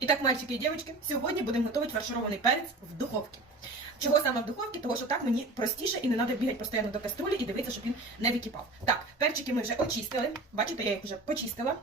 І так, мальчики і дівчатки, сьогодні будемо готувати фарширований перець в духовці. Чого саме в духовці? Того, що так мені простіше і не треба бігати постійно до каструлі і дивитися, щоб він не википав. Так, перчики ми вже очистили. Бачите, я їх вже почистила.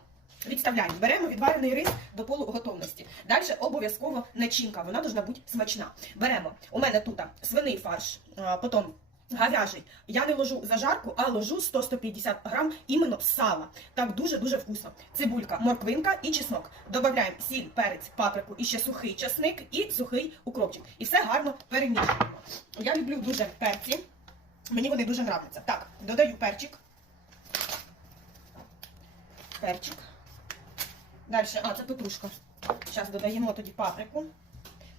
Відставляємо. Беремо відварений рис до полуготовності. Далі обов'язково начинка, вона повинна бути смачна. Беремо. У мене тут свиний фарш, потім говяжий. Я не ложу зажарку, а ложу 100-150 грам іменно сала. Так дуже-дуже вкусно. Цибулька, морквинка і чеснок. Добавляємо сіль, перець, паприку і ще сухий чесник і сухий укропчик. І все гарно перемішуємо. Я люблю дуже перці. Мені вони дуже нравляться. Так, додаю перчик. Перчик. Далі, а, це петрушка. Зараз додаємо тоді паприку.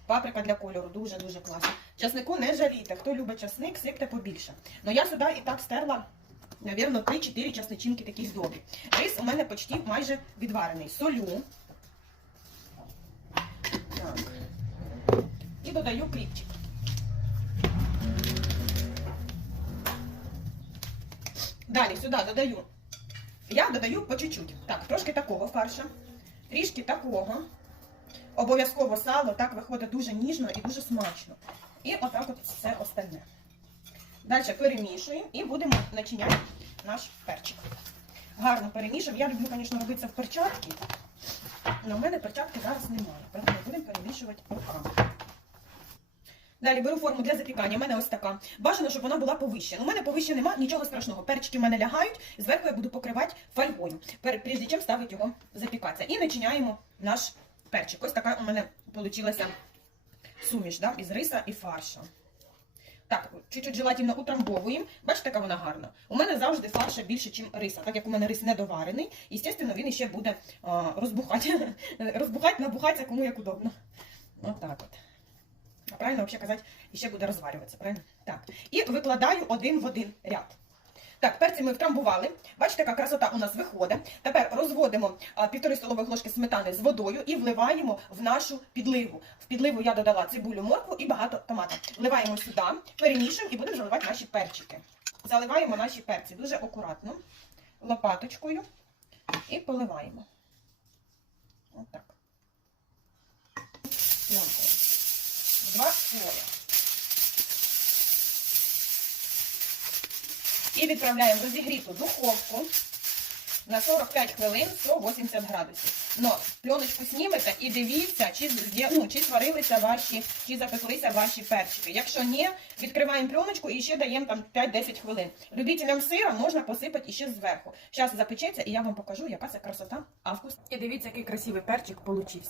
Паприка для кольору дуже-дуже класна. Часнику не жалійте. Хто любить часник, сипте побільше. Ну я сюди і так стерла, навірно, 3-4 часничинки такі здобі. Рис у мене почти майже відварений. Солю. Так. І додаю кріпчик. Далі сюди додаю. Я додаю по чуть-чуть. Так, трошки такого фарша, трішки такого. Обов'язково сало, так виходить дуже ніжно і дуже смачно. І отак от все остальне. Далі перемішуємо і будемо начиняти наш перчик. Гарно перемішуємо. Я люблю, звісно, робити це в перчатки. Але в мене перчатки зараз немає. Тому будемо перемішувати руками. Далі беру форму для запікання. У мене ось така. Бажано, щоб вона була повища. Ну, У мене повище нема, нічого страшного. Перчики в мене лягають, зверху я буду покривати фольгою, прежде чим ставити його запікатися. І начиняємо наш перчик. Ось така у мене вийшла суміш да, із риса і фарша. Так, чуть-чуть желательно утрамбовуємо. Бачите, яка вона гарна. У мене завжди фарша більше, ніж риса. Так як у мене рис недоварений, і, звісно, він ще буде а, розбухати. розбухати, набухатися, кому як удобно. Отак от. А правильно взагалі казати, ще буде розварюватися, правильно? Так. І викладаю один в один ряд. Так, перці ми втрамбували. Бачите, яка красота у нас виходить. Тепер розводимо півтори столових ложки сметани з водою і вливаємо в нашу підливу. В підливу я додала цибулю, моркву і багато томата. Вливаємо сюди, перемішуємо і будемо заливати наші перчики. Заливаємо наші перці дуже акуратно, лопаточкою і поливаємо. Отак. Пленкою. Два слоя. І відправляємо розігріту духовку на 45 хвилин 180 градусів. Но пленочку знімете і дивіться, чи, ну, чи сварилися ваші, чи запеклися ваші перчики. Якщо ні, відкриваємо пленочку і ще даємо там 5-10 хвилин. Любителям сира можна посипати іще зверху. Зараз запечеться і я вам покажу, яка це красота, а вкус. І дивіться, який красивий перчик получився.